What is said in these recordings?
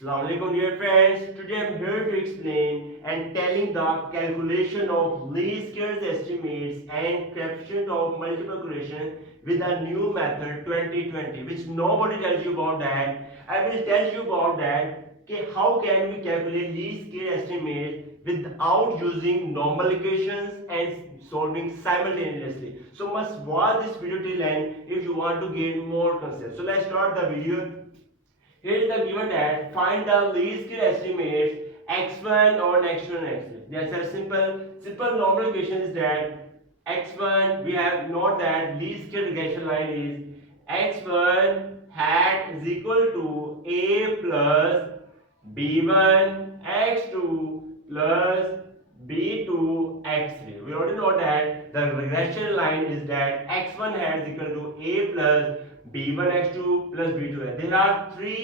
Assalamualaikum dear friends. Today I am here to explain and telling the calculation of least squares estimates and coefficient of multiple correlation with a new method 2020 which nobody tells you about that. I will tell you about that. Okay, how can we calculate least square estimates without using normal equations and solving simultaneously. So must watch this video till end if you want to gain more concepts. So let's start the video. Here is the given that find the least square estimates x1 or x2 and x3. That's a simple normal equation is that x1 we have note that least square regression line is x1 hat is equal to a plus b1 x2 plus b2 x3. We already know that the regression line is that x1 hat is equal to a plus b1 x2 plus b2. There are three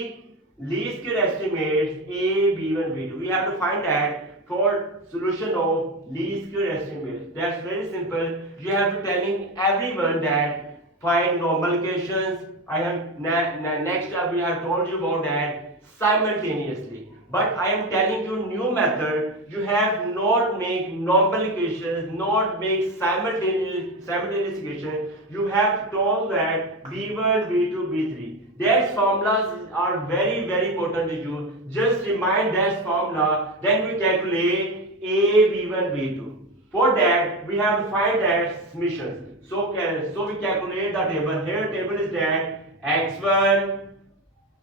least square estimates a, b1, b2. We have to find that for solution of least square estimates. That's very simple. You have to telling everyone that find normal equations. I have next up we have told you about that simultaneously. But I am telling you new method. You have not make normal equations, not make simultaneous equation. You have told that b1, b2, b3. Their formulas are very important to you. Just remind that formula. Then we calculate a, b1, b2. For that we have to find that summations. So we calculate the table. Here table is that x1,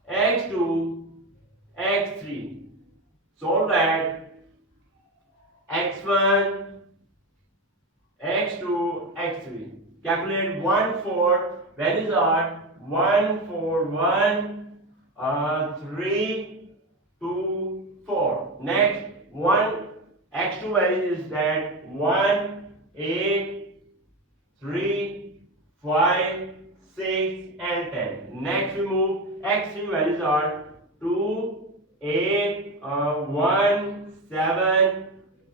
x2, x3. Solve that x1, x2, x3. Calculate 1, 4. Values are 1, 4, 1, 3, 2, 4. Next, 1 x2 value is that 1, 8, 3, 5, 6 and 10. Next we move x3 values are 2, 8, 1, 7,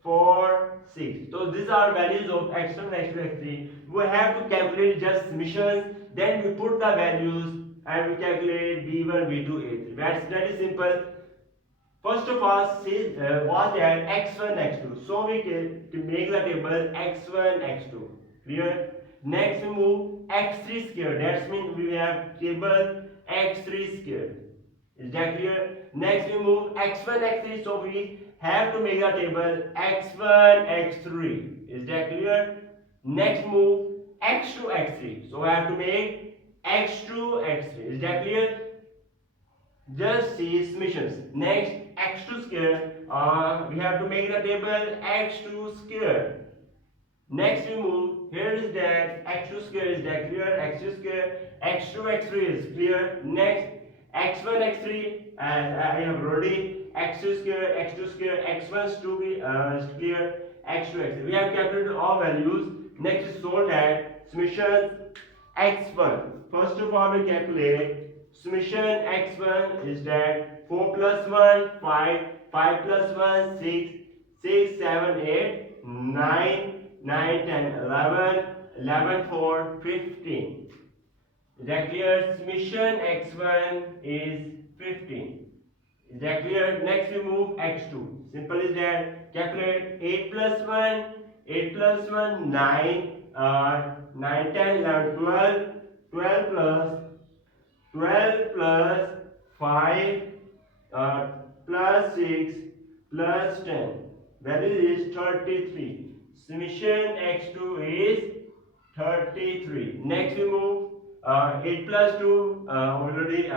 4, 6. So these are values of x1, x2, x3. We have to calculate just summations. Then we put the values and we calculate b1, b2, a3. That's very simple. First of all, was that x1, x2. So we can to make the table x1, x2. Clear? Next we move x3 square. That means we have table x3 square. Is that clear? Next we move x1, x3. So we have to make the table x1, x3. Is that clear? Next move x2, x3. So I have to make x2, x3. Is that clear? Just see summations. Next x2 square. We have to make the table x2 square. Next we move. Here is that x2 square. Is that clear? x2 square. x2, x3 is clear. Next x1, x3, and I have already x2 square, x2 square, x1 is clear, x2, x3. We have calculated all values. Next is solve that summation x1. First of all, we calculate summation x1 is that 4 plus 1, 5, 5 plus 1, 6, 6, 7, 8, 9, 9, 10, 11, 11, 4, 15. Is that clear? Summation x1 is 15. Is that clear? Next we move x2. Simple is that. Calculate 8 plus 1, 8 plus 1, 9, 9, 10, 11, 12, 12 plus 12 plus 5 plus 6 plus 10. Value is 33. Summation x2 is 33. Next we move 8 plus 2 already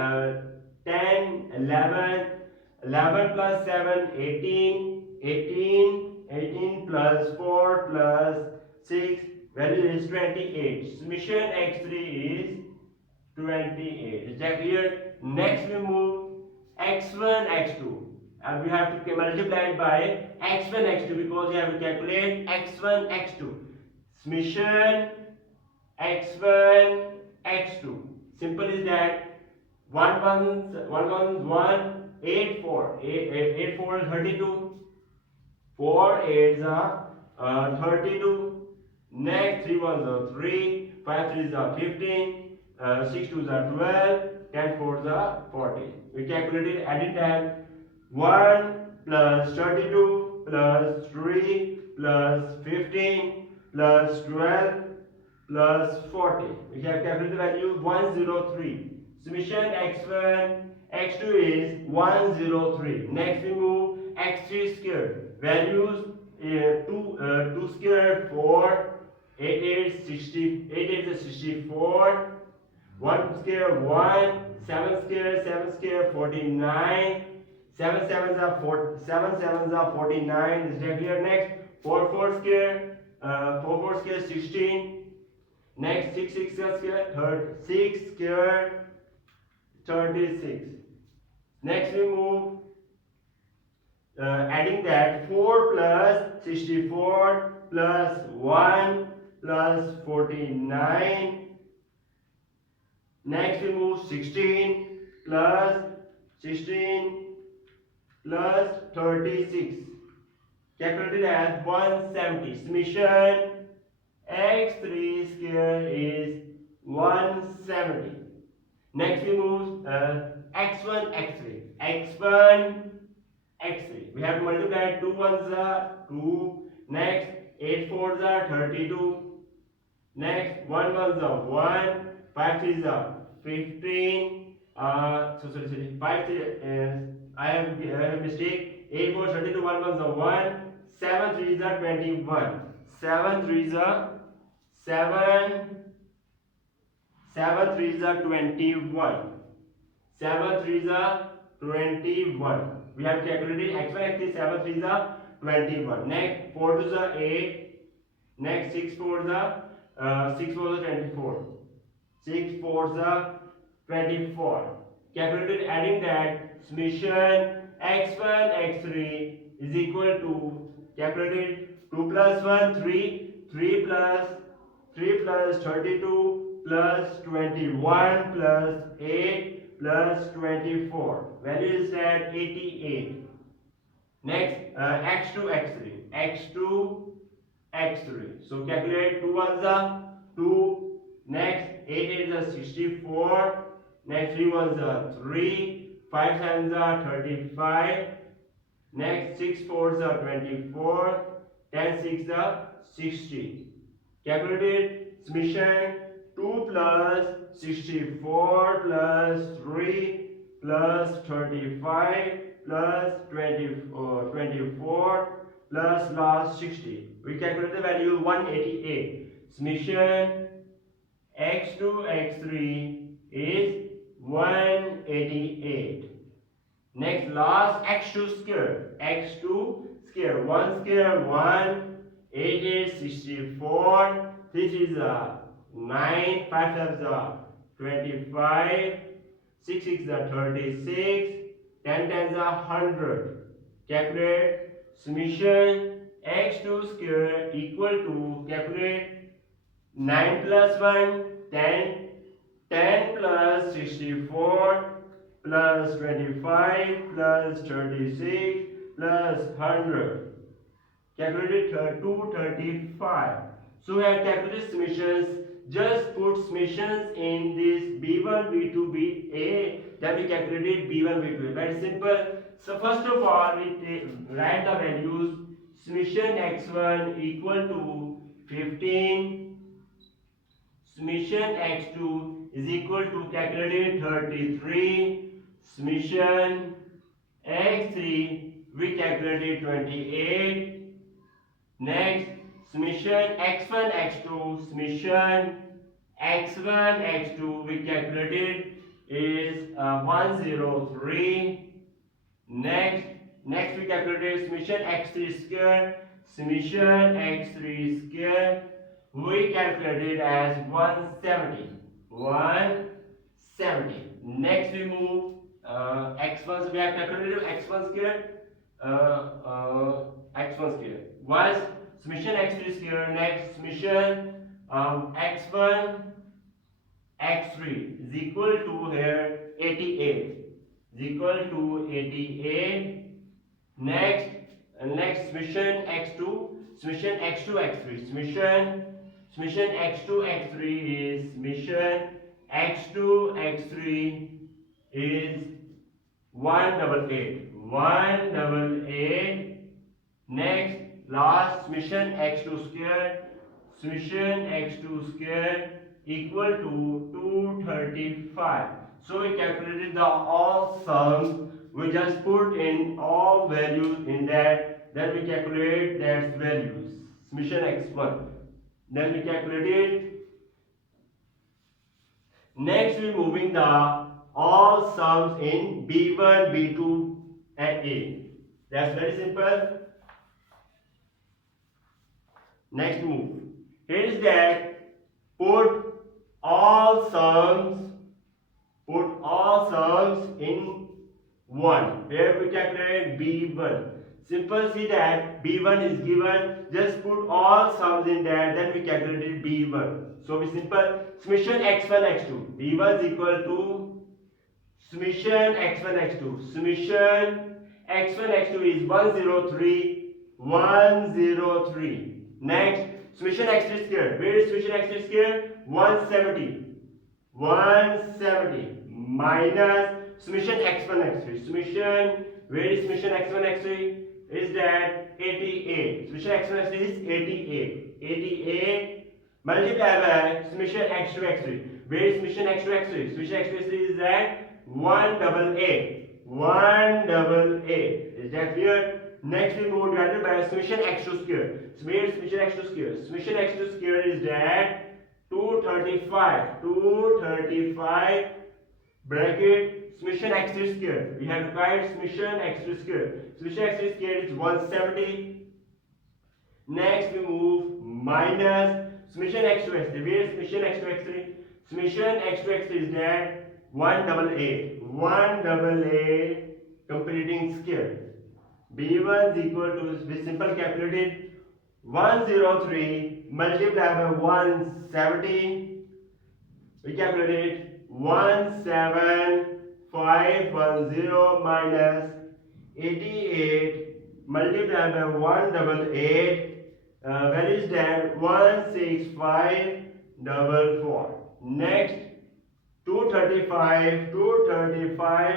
10, 11, 11 plus 7, 18, 18, 18 plus 4 plus 6, value is 28. Summation x3 is 28. Is that clear? Next we move x1, x2. And we have to multiply it by x1, x2 because we have to calculate x1, x2. Summation x1, x2. Simple is that 1, 8, 4. 8, 4 is 32. 4, 8 is 32. Next 3 1s are 3. 5 3s are 15. 6 2s are 12. 10 4s are 40. We calculated at the time 1 plus 32 plus 3 plus 15 plus 12 plus 40. We have calculated the value 103. Summation x1, x2 is 103. Next we move x3 squared. Values 2 squared 4, 8 is 60, 8 is 64, 1 square 1, 7 square 7 square 49, 7 sevens are 4, 7 sevens are 49. Is that clear? Next 4 4 square 4 square 16. Next 6 6 square 6 square 36. Next we move adding that 4 plus 64 plus 1 plus 49. Next we move 16 plus 16 plus 36. Calculated as 170. Summation x3 square is 170. Next we move x1 x3. x1 x3. We have to multiply 2 ones are 2. Next 8 fours are 32. Next 1 ones are 1. 5 threes are 15. Sorry. 5 3. I have a mistake. 8 4 32. 1 ones are 1. 7 threes are 21. 7 threes are 7 threes are 21. 7 threes are 21. We have calculated x1 x3. 7 threes are 21. Next 4 twos are 8. Next 6 fours are 6 fours are 24. 6 fours are 24. Calculated adding that summation x1 x3 is equal to calculated 2 plus 1 3, 3 plus 32 plus 21 plus 8 plus 24. Value is at 88. Next x2 x3. x2 x3. So calculate 2 ones are 2. Next 8 is a 64. Next 3 ones are 3. 5 times are 35. Next 6 fours are 24. 10 6 are 60. Calculated summation 2 plus 64 plus 3 plus 35 plus 24 plus last 60. We calculate the value 188. Summation x2 x3 is 188. Next last x2 square. x2 square 1 square 1. 8 is 64. 3 is 9. 5 times 25. 6 is 36. 10 times 100. Calculate summation x2 square equal to calculate 9 plus 1 10. 10 plus 64 plus 25 plus 36 plus 100. Calculated 235. So we have calculated summations. Just put summations in this b1 b2 ba. Then we calculated b1 b2. Very simple. So first of all we write the values. Summation x1 equal to 15. Summation x2 is equal to calculated 33. Summation x3 we calculated 28. Next summation x1 x2 summation x1 x2 we calculated is 103. Next we calculated summation x3 square. Summation x3 square we calculated as 170. 170. Next we move x1. We have calculated x1 square. X1 square was summation x3 square. Next summation x1 x3 is equal to here 88. Is equal to 88. Next summation x2. Summation x2 x3. Summation x2 x3 is summation x2 x3 is 188. 188. Next, last summation x2 square. Summation x2 square equal to 235. So we calculated the all sums. We just put in all values in that. Then we calculate that values. Summation x1. Then we calculate it. Next, we moving the all sums in B1, B2, and A. That's very simple. Next move. Here is that put all sums in 1. Here we calculate B1. Simple, see that B1 is given, just put all sums in there, then we calculate B1. So we simple, summation x1 x2. B1 is equal to summation x1 x2. Summation x1 x2 is 103, 103. Next, summation x3 square. Where is summation x3 square? 170. 170 minus summation x1 x3. Summation, where is summation x1 x3? Is that 88. Summation x1 x3 is 88. 88 multiplied by summation x2 x3. Where is summation x2 x3? Summation x2 x3 is that 188. 188. Is that clear? Next we move divided by summation x2 square. So where is summation x2 square? Summation x2 square is that 235. 235 bracket summation x3 square. We have required summation x3 square. Summation x3 square is 170. Next we move minus summation x2 x3. Where is summation x2 x3? Summation x2 x3 is that 188. 188 completing square. B1 is equal to, we simple calculated, 103 multiplied by 170. We calculated 17510 minus 88 multiplied by 188. Value is that 16544. Next, 235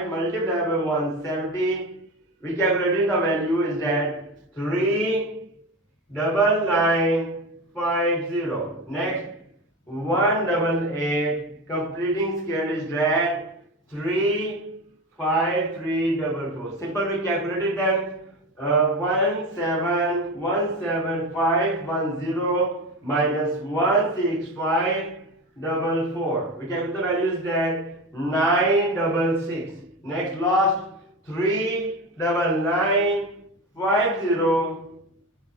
multiplied by 170. We calculated the value is that 39950. Next, 188 completing square is that 35344. Simple, we calculated them. 17510 minus 16544. We calculate the values that 966. Next, last 39950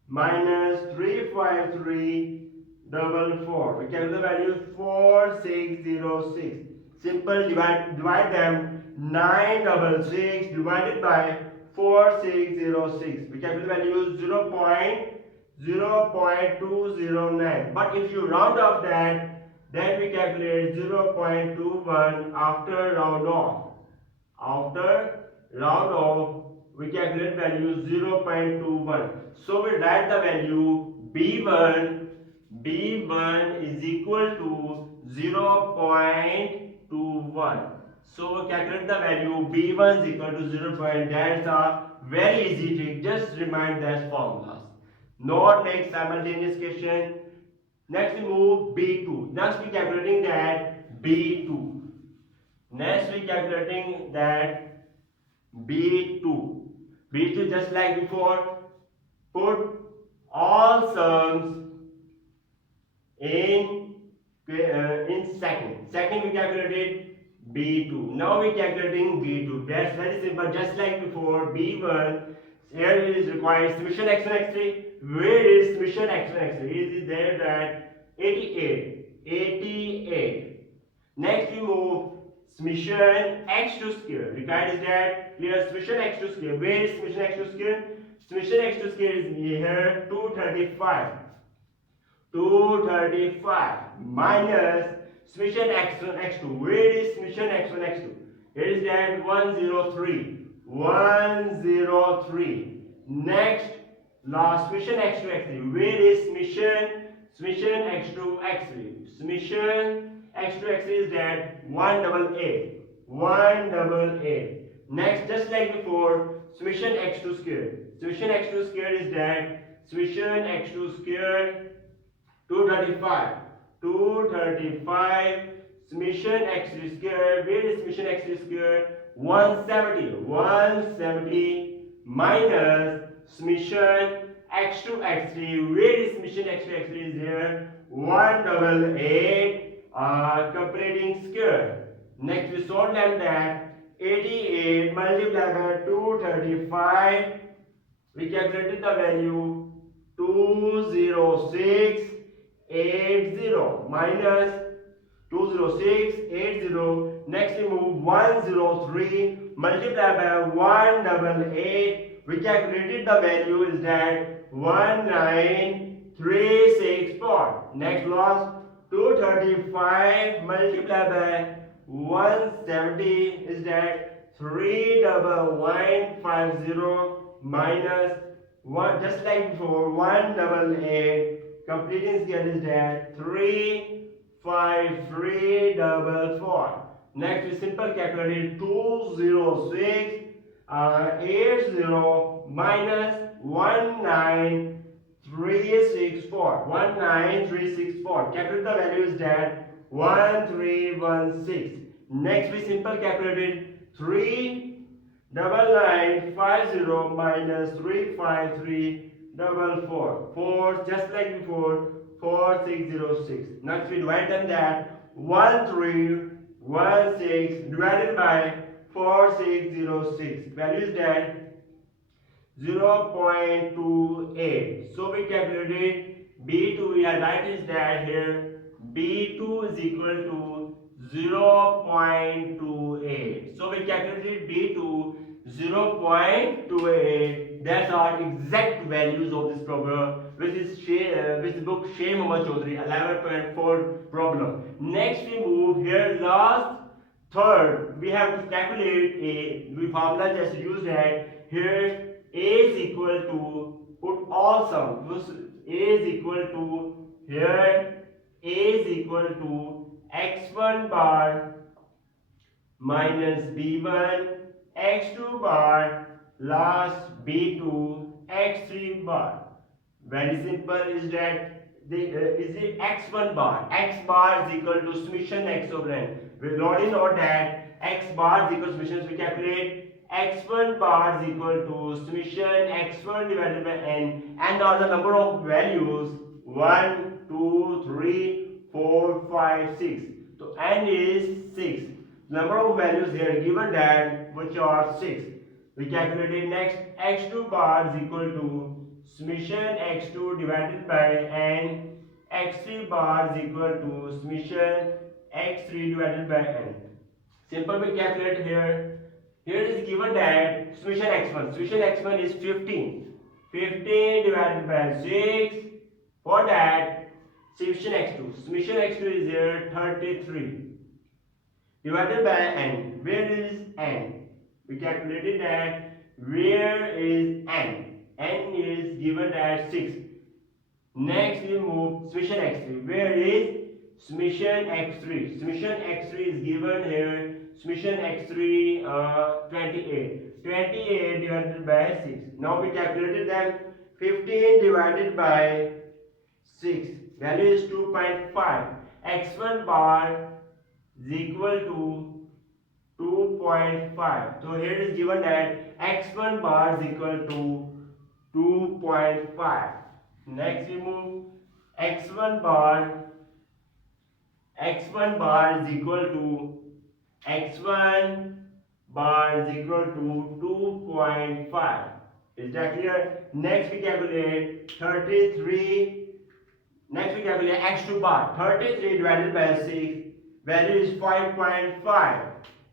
minus 35344. We calculate the value 4606. Simple, divide them. 966 divided by 4606. We calculate the value 0.209. But if you round off that, then we calculate 0.21 after round off. After round off, we calculate value 0.21. So we write the value B1 is equal to 0.21. So we calculate the value B1 is equal to 0. That's a very easy trick. Just remind that formulas. Not make simultaneous question. Next we move B2. Next we calculating that B2. Next we calculating that B2. B2 just like before. Put all sums in second. Second we calculated B2. Now we calculating B2. That's very simple. Just like before, B1. Here it is required summation x1 x3. Where is summation x1 x3? Is it there that 88. 88. Next we move summation x2 square. Required is that clear summation x2 square. Where is summation x2 square? Summation x2 square is here 235. 235 minus summation x1 x2. Where is summation x1 x2? Here is that 103. 103. Next, last summation x2 x3. Where is summation x2 x3? Summation x2 x3 is that 188. 188. Next, just like before, summation x2 square. Summation x2 square is that summation x2 square 235. 235 summation x3 square. Where is summation x3 square? 170. 170 minus summation x2 x3. Where is summation x2 x3 is here? 188 completing square. Next we solve them that 88 multiplied by 235. We calculated the value 20680 minus 20680. Next we move 103 multiplied by 188. We calculated the value is that 19364. Next loss 235 multiplied by 170 is that 31150 minus 1, just like before, 188. Completing scale is that 35344. Next we simple calculate 20680 minus 19364. 19364. Calculate the value is that 1316. Next we simple calculated 39950 minus 35344. 4 just like before, 4606. Next we divide them that 1316 divided by 4606. Value is that 0.28. So we calculated B2. We are right is that here B2 is equal to 0.28. So we calculated B2 0.28. That's our exact values of this problem, which is which book Shay Mohammed Chaudhary 11.4 problem. Next we move here last third. We have to calculate a. We formula just use that here. A is equal to, put all sum. A is equal to here. A is equal to x1 bar minus b1, x2 bar last b2, x3 bar. Very simple is that is the x1 bar. X bar is equal to summation x over n. We already know that x bar is equal to summation. So we calculate x1 bar is equal to summation x1 divided by n, and are the number of values 1, 2, 3, 4, 5, 6. So n is 6. Number of values here given that which are 6. We calculated next x2 bar is equal to summation x2 divided by n, x3 bar is equal to summation x3 divided by n. Simple we calculate here. Here is given that summation x1. Summation x1 is 15. 15 divided by 6. For that, summation x2. Summation x2 is here 33. Divided by n. Where is n? We calculated that. Where is n? N is given as 6. Next we move summation x3. Where is summation x3? Summation x3 is given here. Summation x3 28. 28 divided by 6. Now we calculated them. 15 divided by 6. Value is 2.5. x1 bar is equal to 2.5. So here is given that x1 bar is equal to 2.5. Next we move x1 bar. x1 bar is equal to x1 bar is equal to 2.5. Is that clear? Next we calculate 33. Next we calculate x2 bar. 33 divided by 6. Value is 5.5.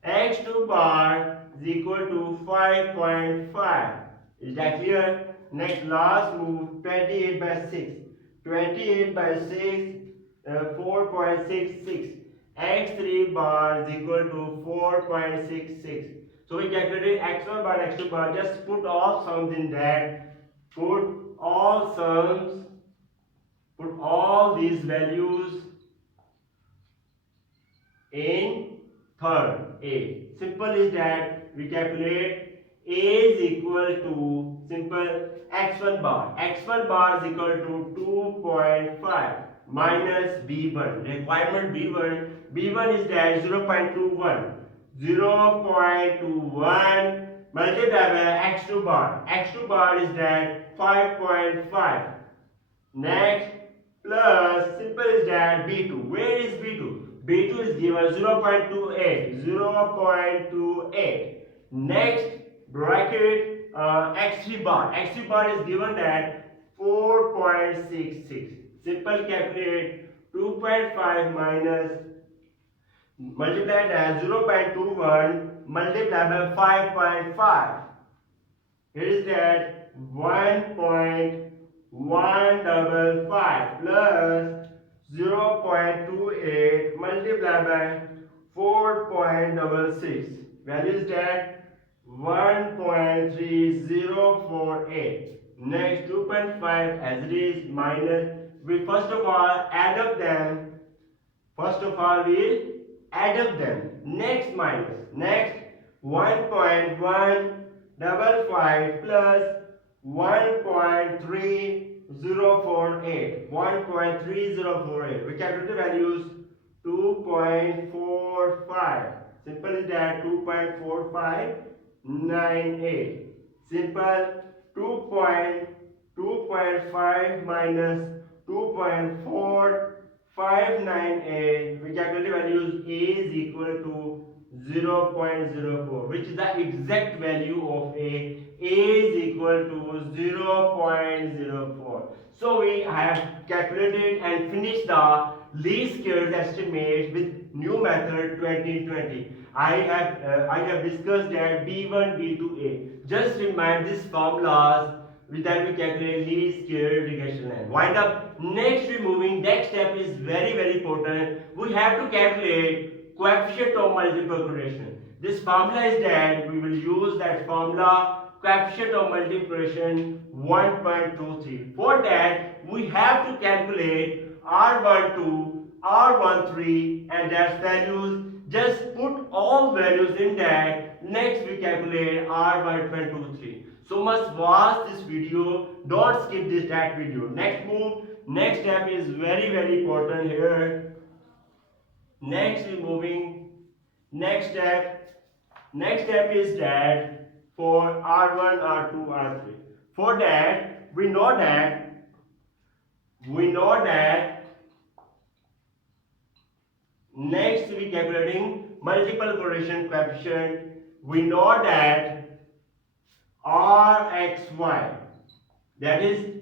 x2 bar is equal to 5.5. Is that clear? Next last move 28 by 6. 28 by 6 4.66. x3 bar is equal to 4.66. So we calculated x1 bar, x2 bar. Just put all sums in that. Put all sums. Put all these values in third A. Simple is that we calculate A is equal to simple x1 bar. x1 bar is equal to 2.5 minus b1. Requirement b1 is that 0.21. 0.21 multiplied by x2 bar. x2 bar is that 5.5. Next, plus simple is that b2. Where is b2? b2 is given 0.28. 0.28. Next, bracket x3 bar. x3 bar is given that 4.66. Simple calculate 2.5 minus multiplied as 0.21 multiplied by 5.5. Here is that 1.155 plus 0.28 multiplied by 4.66. Value is that 1.3048. Next 2.5 as it is minus. We first of all add up them. First of all we add up them. Next minus. Next 1.155 plus 1.3048. 1.3048. We calculate the values 2.45. Simple is that 2.4598. Simple 2.5 minus 2.4598. We calculate the values A is equal to 0.04, which is the exact value of A. A is equal to 0.04. So we have calculated and finished the least squares estimate with new method 2020. I have discussed that B1, B2, A. Just remind these formulas. With that we calculate least square regression line. Wind up. Next we moving. Next step is very important. We have to calculate coefficient of multiplication. This formula is that we will use that formula coefficient of multiplication 1.23. For that we have to calculate R12, R13 and their values. Just put all values in that. Next we calculate R1.23. So must watch this video. Don't skip that video. Next move. Next step is very important here. Next we moving. Next step is that for R1, R2, R3. For that we know that next we calculating multiple correlation coefficient. We know that Rxy, that is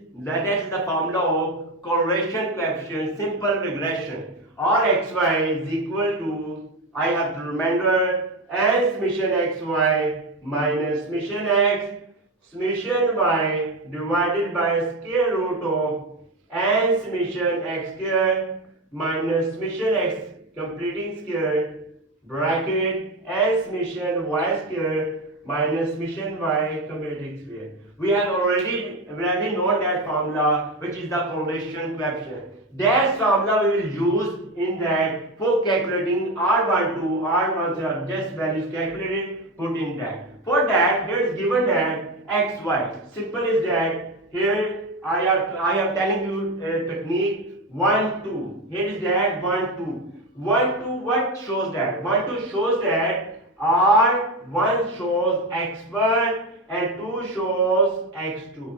the formula of correlation coefficient, simple regression. Rxy is equal to, I have to remember, n summation xy minus summation x summation y divided by square root of n summation x square minus summation x completing square bracket n summation y square minus summation y completing square. We have already known that formula, which is the correlation coefficient. That formula we will use in that for calculating R12, R13, just values calculated, put in that. For that, here is given that xy. Simple is that here I am telling you technique 1, 2. Here is that 1, 2. 1, 2, what shows that? 1, 2 shows that R1 shows x1 and 2 shows x2.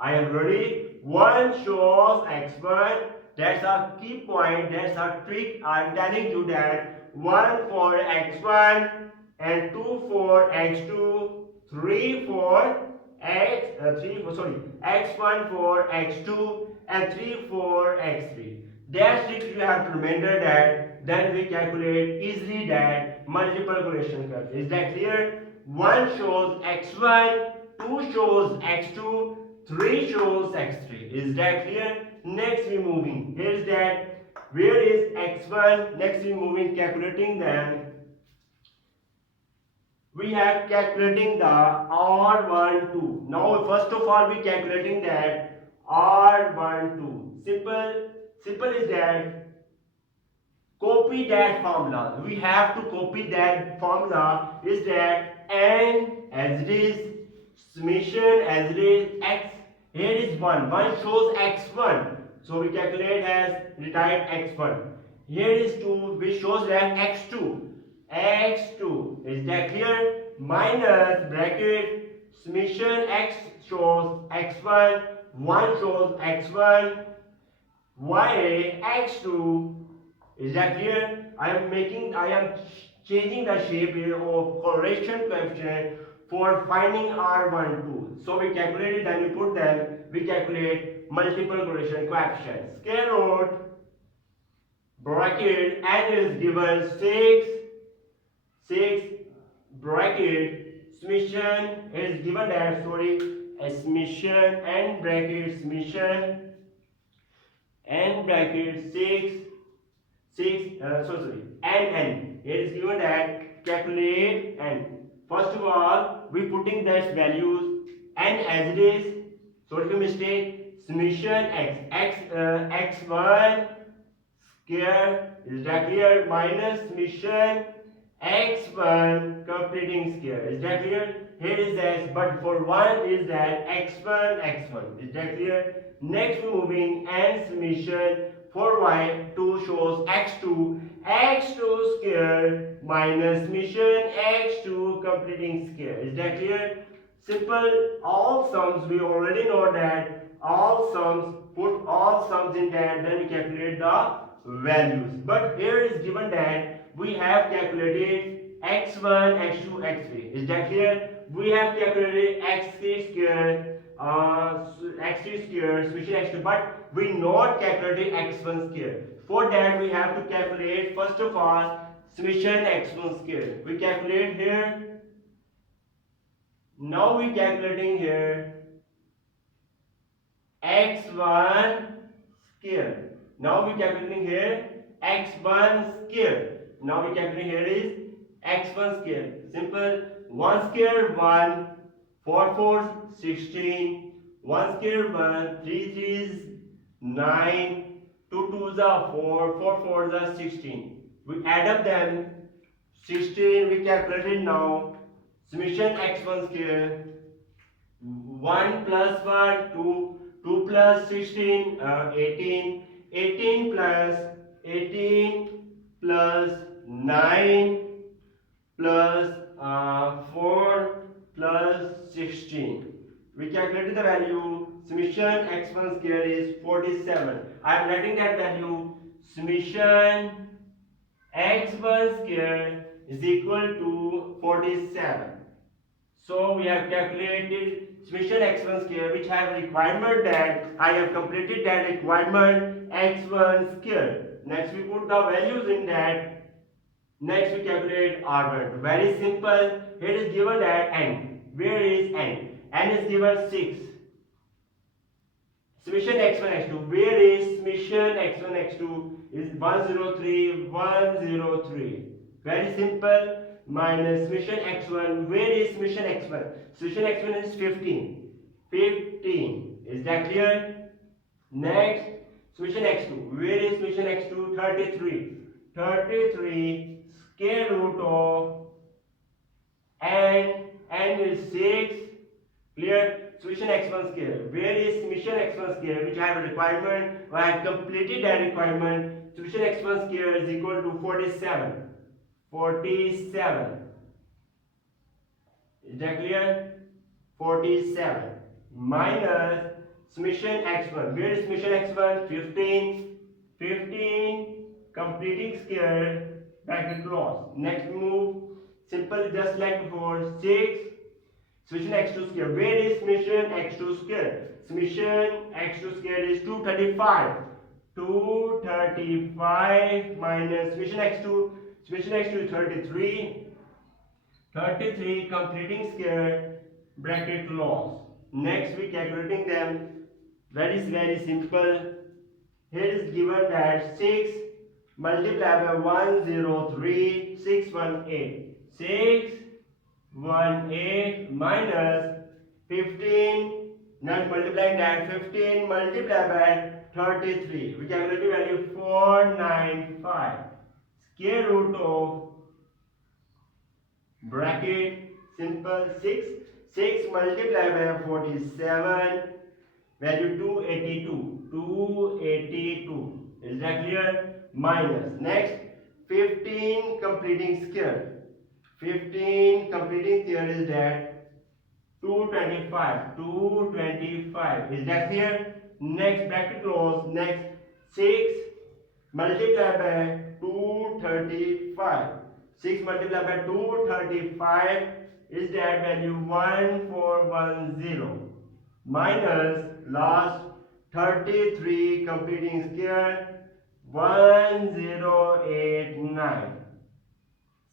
I am ready. 1 shows x1. That's a key point. That's a trick. I am telling you that 1 for x1 and 2 for x2, 3 for x1 for x2 and 3 for x3. That's it. You have to remember that. Then we calculate easily that multiple correlation coefficient. Is that clear? 1 shows x1, 2 shows x2, 3 shows x3. Is that clear? Next we moving. Here is that. Where is x1? Next we moving calculating them. We have calculating the R12. Now first of all we calculating that R12. Simple is that copy that formula. We have to copy that formula. Is that n as it is, summation as it is, x. Here is 1. 1 shows x1. So we calculate as rewrite x1. Here is 2, which shows that x2. x2. Is that clear? Minus bracket summation x shows x1. 1 shows x1. y x2. Is that clear? I am changing the shape here of correlation coefficient for finding R12. So we calculate it, then we put them, we calculate multiple correlation coefficients. Square root bracket n is given 6 bracket summation is given that, summation n bracket summation n bracket 6 n here is given that calculate n. First of all, we putting that values n as it is, so if you mistake, summation x1 square, is that clear, minus summation x1 completing square, is that clear? Here is s, but for 1 is that x1, is that clear? Next we moving n summation for y2 shows x2 square minus summation x2 completing square, is that clear? Simple. All sums, we already know that all sums, put all sums in that, then we calculate the values. But here is given that we have calculated x1 x2 x3, is that clear? We have calculated x3 square summation x2, but we not calculated x1 square. For that we have to calculate first of all summation x1 square. We calculate here. Now we calculating here x1 square. Now we calculating here x1 square. Now we calculating here is x1 square. Simple. 1 square 1, 4 4 16, 1 square 1, 3 3 9, 2 2 4, 4 4 16. We add up them 16. We calculated now summation x1 square 1 plus 1 2, 2 plus 16 18, 18 plus 9 plus 4 plus 16. We calculated the value. Summation x1 square is 47. I am writing that value. Summation x1 square is equal to 47. So we have calculated summation x1 square, which have requirement that I have completed that requirement x1 square. Next we put the values in that. Next we calculate R1. Very simple. Here is given that n. Where is n? N is given 6. Summation x1 x2. Where is summation x1 x2? Is 103 103. Very simple. Minus summation x1. Where is summation x1? Summation x1 is 15. 15. Is that clear? Next, summation x2. Where is summation x2? 33. 33 square root of n. N is 6. Clear? Summation x1 square. Where is summation x1 square, which I have a requirement, or I have completed that requirement? Summation x1 square is equal to 47. 47. Is that clear? 47 minus summation x1. Where is summation x1? 15. 15 completing square bracket close. Next move. Simple, just like before. 6 summation x2 square. Where is summation x2 square? Summation x2 square is 235. 235 minus summation x2. Summation x2 is 33. 33 completing square bracket close. Next we calculating them. Very simple. Here is given that 6 multiplied by 103 618. 618 minus 15. Not multiplying that, 15 multiplied by 33. We calculate the value 495. square root of bracket simple 6. 6 multiplied by 47, value 282. 282. Is that clear? Minus. Next, 15 completing square. 15 completing square is that 225. 225. Is that clear? Next, bracket close. Next, 6 multiplied by 235. 6 multiplied by 235 is that value 1410 minus last 33 completing square 1089.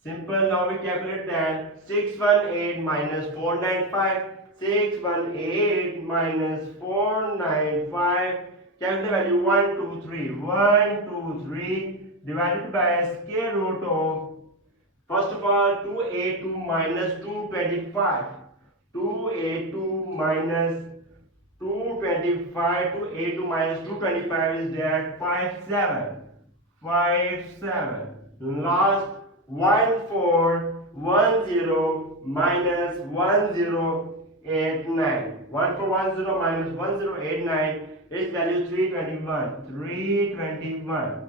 Simple. Now we calculate that 618 minus 495. 618 minus 495. Calculate the value 123. 123 divided by square root of, first of all, 282 minus 225. 282 minus 225. 282 minus 225 is that 57. 57. Last 1410 minus 1089. 1410 minus 1089 is value 321. 321.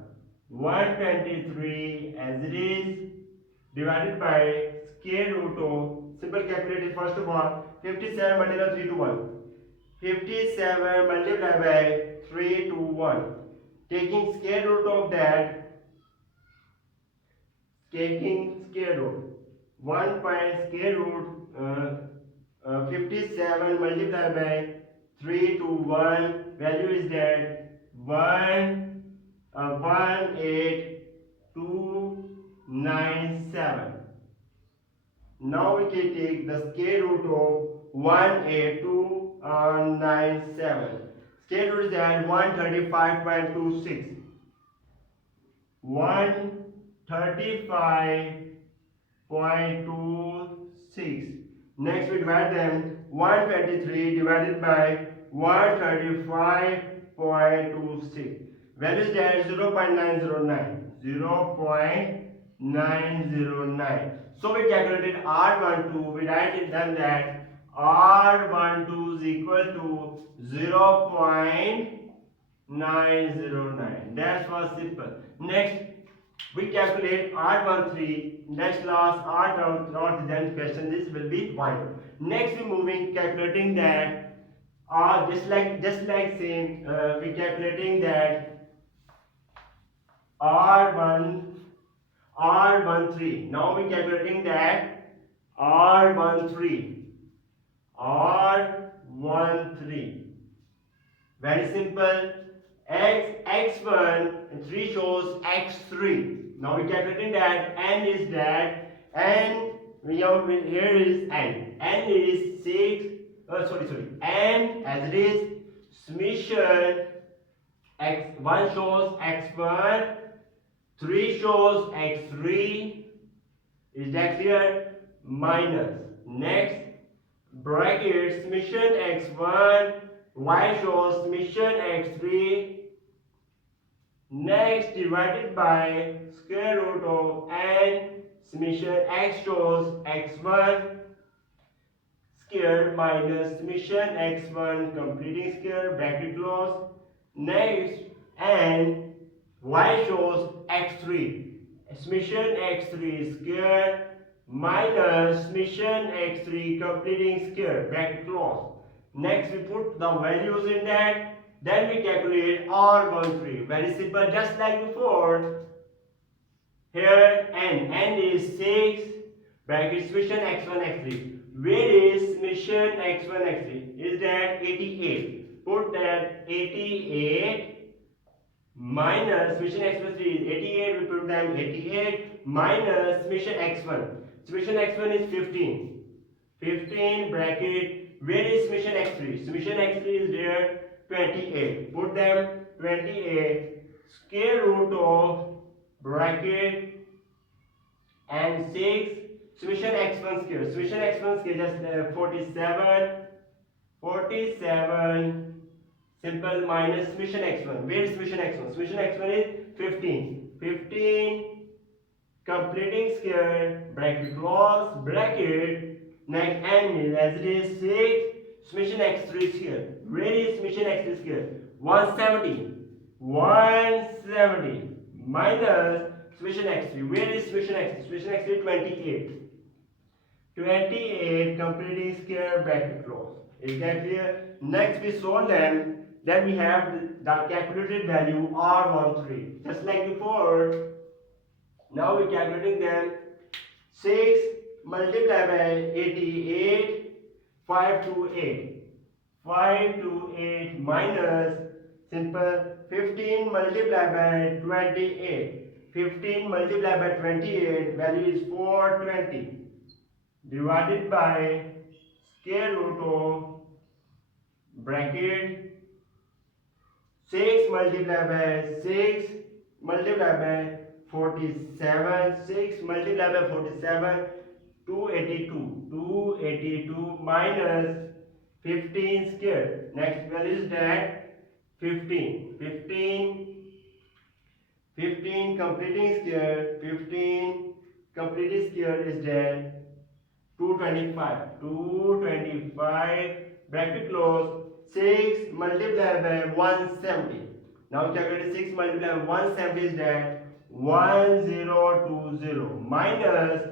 123 as it is divided by square root of, simple calculated first of all, 57 multiplied by 3 to 1. 57 multiplied by 3 to 1. Taking square root of that, taking square root 1 point square root 57 multiplied by 3 to 1, value is that 18297. Now we can take the square root of 18297. Square root is that 135.26. 135.26. Next we divide them. 123 divided by 135.26. Value is there 0.909. 0.909. So we calculated R12. We write it then that R12 is equal to 0.909. That was simple. Next, we calculate R13. Next, last R then question. This will be 1. Next, we moving calculating that just like same. We calculating that R13. Now we calculating that R13. Very simple. X1 and 3 shows X3. Now we calculating that N is that N. Here is N. N is 6. N as it is summation. X1 shows X1. 3 shows X3. Is that clear? Minus. Next, bracket summation X1. Y shows summation X3. Next, divided by square root of N. Summation X shows X1 square minus summation X1 completing square, bracket close. Next, and Y shows X3. Summation X3 square minus summation X3 completing square, bracket close. Next, we put the values in that. Then we calculate R13. Very simple, just like before. Here N is 6. Bracket summation X1 X3. Where is summation X1 X3? Is that 88. Put that 88 minus summation X1 3 is 88. We put them 88 minus summation X1. Summation X1 is 15. 15 bracket. Where is summation X3? Summation X3 is there 28. Put them 28 square root of bracket and 6 summation X1 square. Summation X1 square just 47. 47 simple minus summation X1. Where is summation X1? Summation X1 is 15. 15 completing square, bracket close, bracket, next n is as it is 6, summation x3 square. Where is summation x3 square? 170. 170 minus summation x3. Where is summation x3? Summation x3 28. 28 completing square, bracket close. Is that clear? Next we solve them. Then we have the calculated value R13. Just like before. Now we are calculating them. 6 multiplied by 88, 5 to 8. 5 to 8 minus simple 15 multiplied by 28. 15 multiplied by 28, value is 420. Divided by square root of bracket 6 multiplied by 6 multiplied by 47, 6 multiplied by 47, 282. 282 minus 15 square. Next value is that 15. 15 completing square. 15 completed square is that 225. 225 bracket close. 6 multiplied by 170. Now calculate 6 multiplied by 170 is that 1020 minus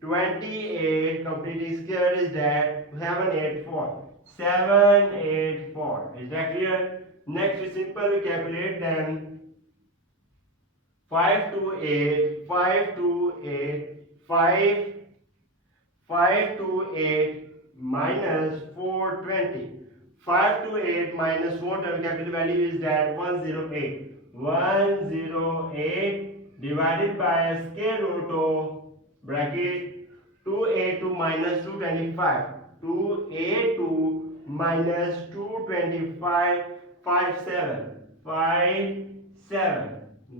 28 completing square is that 784. 784. Is that clear? Next we simply calculate them. 5 to 8, 5 to 8, 5 to 8 minus 420. 5 to 8 minus 420, capital value is that 108. 108 divided by square root of bracket 282 minus 225. 282 minus 225, 57. 57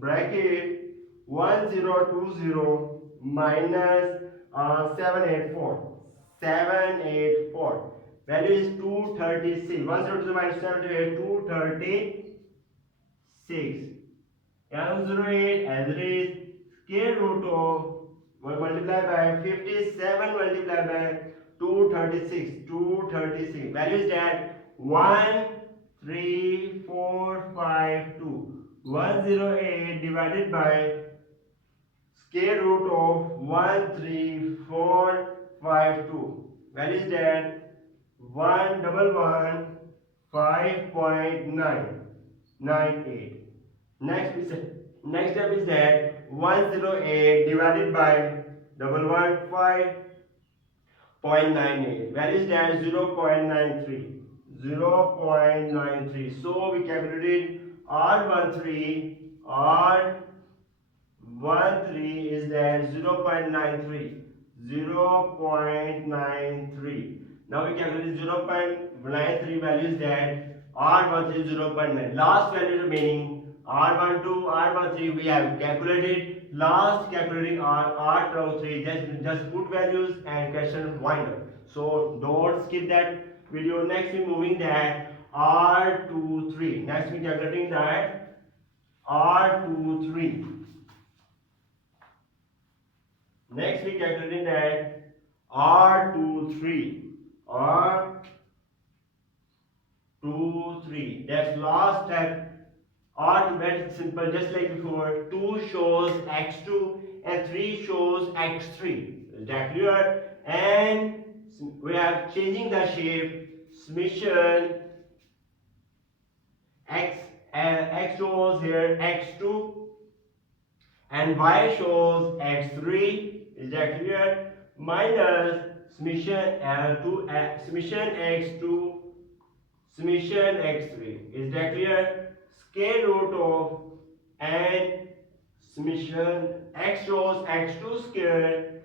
bracket 1020 minus 784. 784. Value is 236. 102 minus 728, 236. M08 as it is square root of multiplied by 57 multiplied by 236. 236. Value is that 13452. 108 divided by square root of 13452. Value is that 111.5.998. Next step is that 108 divided by 115.98. Value is that 0.93. 0.93. So we calculated R13. R13 is that 0.93. 0.93. Now we calculate 0.93 values that R13 is 0.9. Last value remaining R12, R13 we have calculated. Last calculating R13. Just put values and question wind up. So don't skip that video. Next we moving that R23. Next we calculating that R23. Next we calculating that R23. R23. That's last step. R2 very simple, just like before. 2 shows x2 and 3 shows x3. Is that clear? And we are changing the shape. Summation x shows here x2 and y shows x3. Is that clear? Minus summation L2, summation x2, summation x3. Is that clear? Square root of and summation x shows x2 square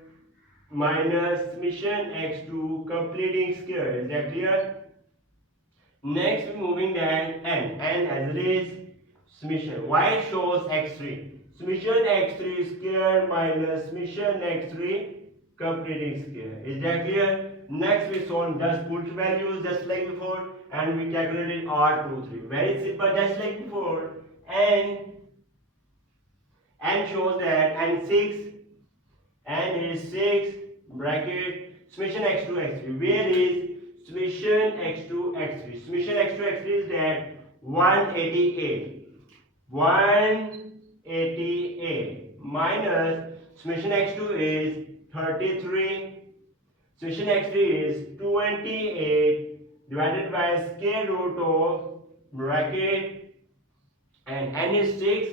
minus summation x2 completing square. Is that clear? Next we moving that n as it is summation y shows x3. Summation x3 square minus summation x3 completing square. Is that clear? Next we solve, just put values just like before and we calculated R23. Very simple, just like before. And shows that and 6 n is 6 bracket summation x2 x3. Where is summation x2 x3? Summation x2 x3 is that 188. 188 minus summation x2 is 33. Summation x3 is 28 divided by square root of bracket and n is 6.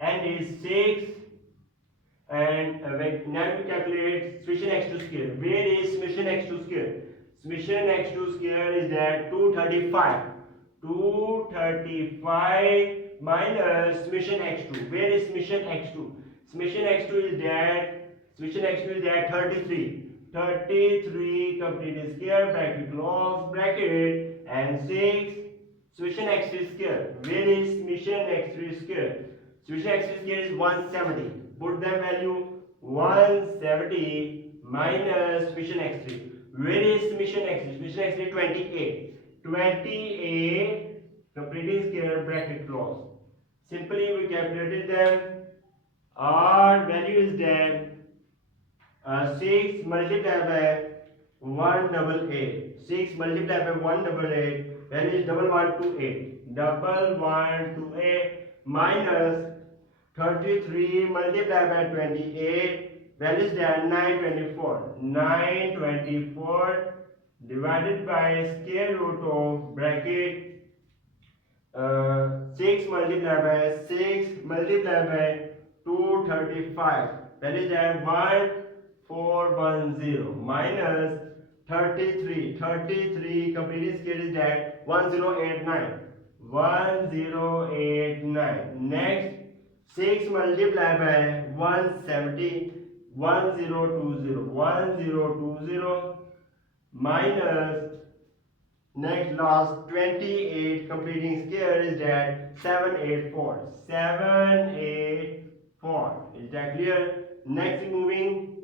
N is 6 and now we calculate summation x2 square. Where is summation x2 square? Summation x2 square is that 235. 235 minus summation x2. Where is summation x2? Summation x2 is that 33. 33 complete square bracket close bracket and 6 summation x3 square. Where is summation x3 square? Summation x3 square is 170. Put the value 170 minus summation x3. Where is summation x3? Summation x3 28. 28 completing square bracket close. Simply we calculated them. Our value is that 6 multiplied by 188. 6 multiplied by 188. Value is 1128. 1128 minus 33 multiplied by 28. Value is that 924. 924 divided by square root of bracket 6 multiplied by 235. That is that 1410 minus 33. 33 completed square is that 1089. 1089. Next 6 multiplied by 170. 1020. 1020 minus next last 28 completing square is that 784. 784. Is that clear? Next moving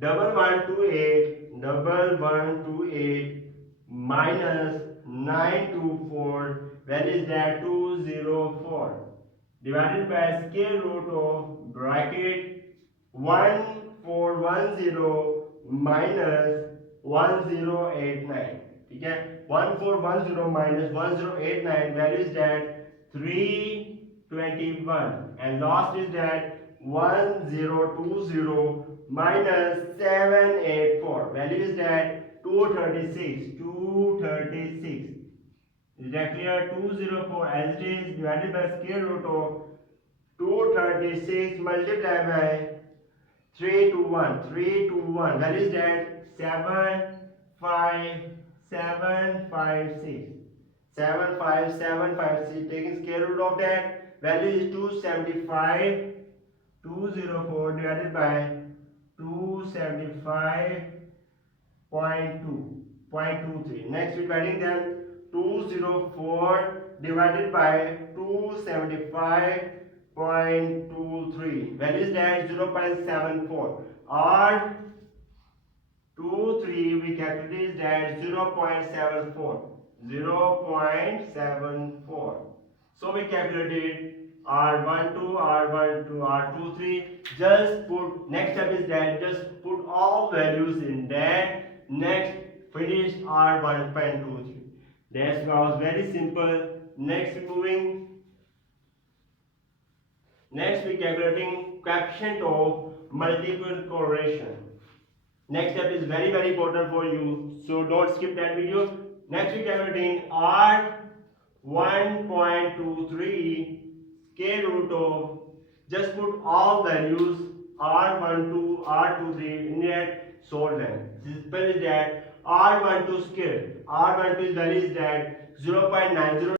1128 minus 924. Value is that 204 divided by square root of bracket 1410 minus 1089. ठीक है 1410 minus 1089 value is that 321 and last is that 1020 minus 784 value is that 236. 236. Is that clear? 204 as it is divided by square root of 236 multiplied by 321. 321 value is that 75756. 75756 taking square root of that value is 275. 204 divided by 275.23. Next we dividing them 204 divided by 275.23. Value is that 0.74. Or 23 we calculate that 0.74. 0.74. So we calculated R12, R12, R23. Just put, next step is that just put all values in that. Next finish R1.23. That was very simple. Next moving. Next we calculating coefficient of multiple correlation. Next step is very important for you, so don't skip that video. Next we calculating R1.23 square root of, just put all values R12, R23 in that, solve them. Simple is that R12 square. R12 value is that 0.90